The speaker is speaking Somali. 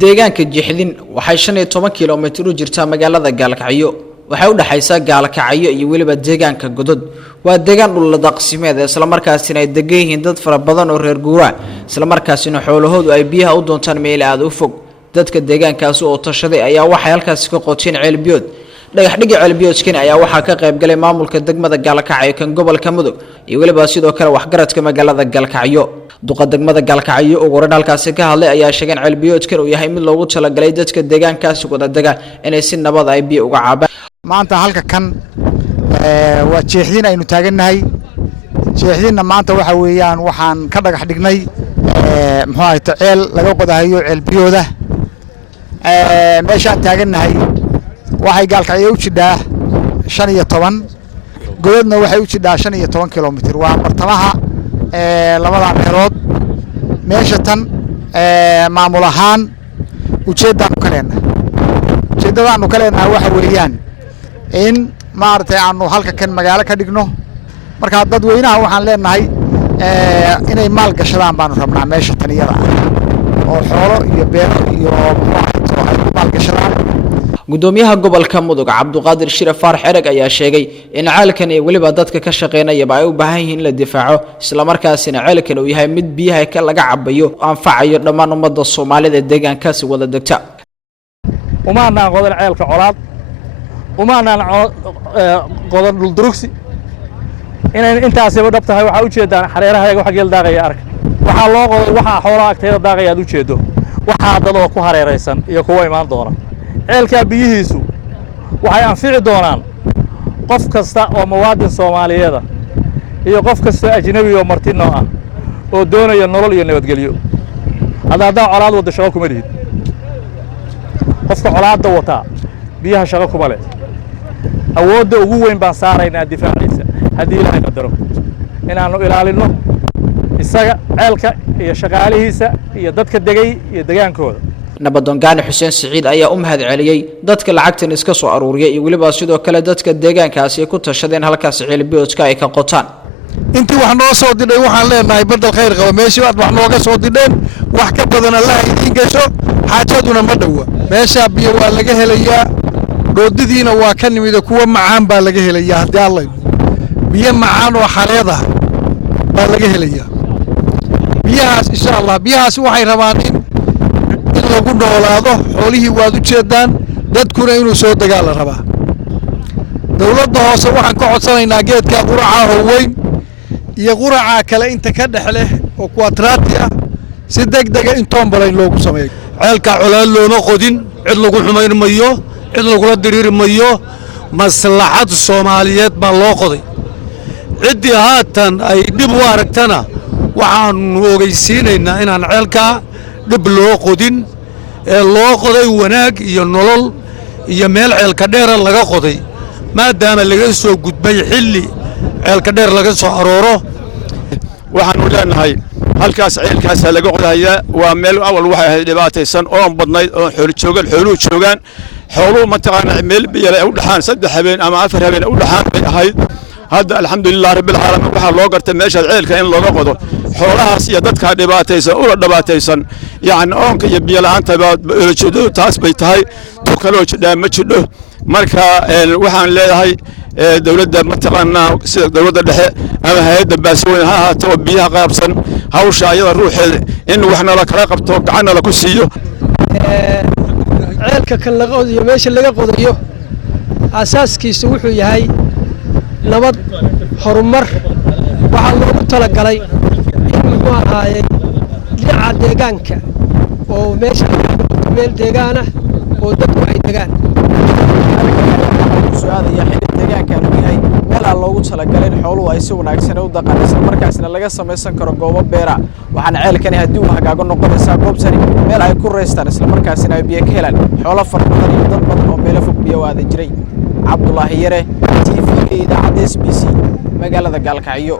deegaanka Jixdin waxay 15 kiiloomitir u jirtaa magaalada Gaalkacyo waxay u dhaxaysaa Gaalkacyo iyo waliba deegaanka Godod waa deegaan dhul la daaqsimeed isla markaasina ay degan yihiin dad fara badan oo reer guuraa isla markaasina xoolahoodu ay biyaha u doontaan meel aad u fog dadka deegaankaas oo tashaday ayaa waxay halkaas ka qoteen ceel biyood dhagax dhiga ceel biyoodkan ayaa waxa ka qayb galay maamulka degmada Gaalkacyo kan gobolka Mudug iyo waliba sidoo kale wax garadka magaalada Gaalkacyo duqa degmada Gaalkacyo oo waran halkaas ka hadlay ayaa sheegay ceel biyoodkan uu yahay mid loogu talagalay dadka deegaankaas wada dega inay si nabad ay biyo uga caabaan maanta halka kan waa Jixdin aynu taaganahay Jixdinna maanta waxa weeyaan waxaan ka dhagax dhignay muxuu ahayd ceel laga qodahayo ceel biyooda meeshaan taaganahay waxay Gaalkacyo u jidhaa 15 Gododna waxay u jidhaa 15 kiiloomitir waa bartamaha labada meelood meesha tan maamul ahaan ujeedaan kaleena waxa weeyaan in maartay aanu halka kan magaalo ka dhigno marka dadweynaha waxaan leenahay inay maal gashadaan baan rabnaa meesha tan iyada oo xoolo iyo beero iyo ay maal gashadaan gudoomiyaha gobolka Mudug Cabduqaadir Shire Faarax Ereg ayaa sheegay in ceelkan ay waliba dadka ka shaqeynaya ay u baahan yihiin la difaaco isla markaasina ceelkan uu yahay mid biyaha ka laga cabayo anfacayo dhammaan ummadda Soomaalida deegaankaas wada degta umaanaan qodan ceelka colaad umaanaan qodan dhul durugsi inay intaasba dhab tahay waxa u jeedaan xareeraha waxa geel daaqaya arka waxa loo qoday waxa xoolaha agteeda daaqaya u jeedo waxa dad oo ku hareeraysan iyo kuwa imaan doona ceelka biyihiisu waxay anfici doonaan qof kasta oo muwaadin Soomaaliyeed iyo qof kasta ajnabi oo martino ah oo doonaya nolol iyo nabadgelyo hada colaad wada shaqo kuma lihid qofka colaadda wata biyaha shaqo kuma leh awoodda ugu weyn baan saaraynaa difaaciisa hadii ilaahay qadaro inaanu ilaalino isaga ceelka iyo shaqaalihiisa iyo dadka degay iyo degaankooda nabadongaani Xuseen Saciid ayaa u mahad celiyay dadka lacagtan iska soo aruuriyay iyo waliba sidoo kale dadka deegaankaas ay ku tashadeen halkaas ceel biyoodka ay ka qotaan intii wax noo soo didhay waxaan leenahay badal khayr qaba meeshii aad wax nooga soo didheen wax ka badan Allah idin gasho xaajaduna ma dhawa meesha biyo waa laga helayaa doodidiina waa ka nimid kuwa macaan baa laga helayaa hadii Allah biyo macaan oo xareeda baa laga helayaa biyahaas insha Allah biyahaas waxay rabaan in lagu noolaado xoolihii waad u jeedaan dadkuna inuu soo dagaal la rabaa dawladda hoose waxaan ka codsanaynaa geedka quraca weyn iyo quraca kale inta ka dhaxleh oo quadrati ah si degdeg ah in toonbalayn loogu sameeyo ceelka colaad looma qodin cid lagu xumayn mayo cid lagu diriir mayo maslaxad Soomaaliyeed baa loo qoday cidii haatan ay dib u aragtana waxaan ogeysiinaynaa inaan ceelka dib loo qodin ee loo qoday wanaag iyo nolol iyo meel ceelka dheer laga qoday maadaama laga soo gudbay xilli ceelka dheer laga soo arooro waxaan u leenahay halkaas ceelkaas laga qodayaa waa meel awal waxa ay dhibaataysan oo badnayd oo xooluhu joogan xooluhu ma taqaan meel biyo u dhaxaan 3 habeen ama 4 habeen u dhaxaan bay ahayd hadda alxamdulillah rabbil caalamiin waxa loo gartay meesha ceelka in looga qodo xoolahaas iyo dadka dhibaataysan oo dhibaataysan yaani oonka iyo biyo la'aanta jeedo taas bay tahay to kale jidhaa ma jidho marka waxaan leeyahay dawladda ma taqaana sida dawladda dhexe ama hay'adda baasweyn ha ahaato biyaha qaabsan hawsha ayada ruuxeeda in waxna la kala qabto gacan la ku siiyo ceelka kan laga qodiyo meesha laga qodiyo asaaskiisu wuxuu yahay nabad horumar waxa loogu talagalay in muxuu ahaayay dhinaca deegaanka oo meesha meel deegaan ah oo dadku ay degaan su'aadaya xilli deegaanka uu yahay meel aan loogu talagalay xooluhu ay si wanaagsan u dhaqaan isla markaasna laga samaysan karo goobo beera waxaan ceelkani hadii uu hagaago noqonaysa goobtani meel ay ku reystaan isla markaasna ay biyo ka helaan xoolo fara badan iyo dad badan oo meel fog biyo wada jiray Cabdullaahi Yare TV idaacadda SBC magaalada Gaalkacyo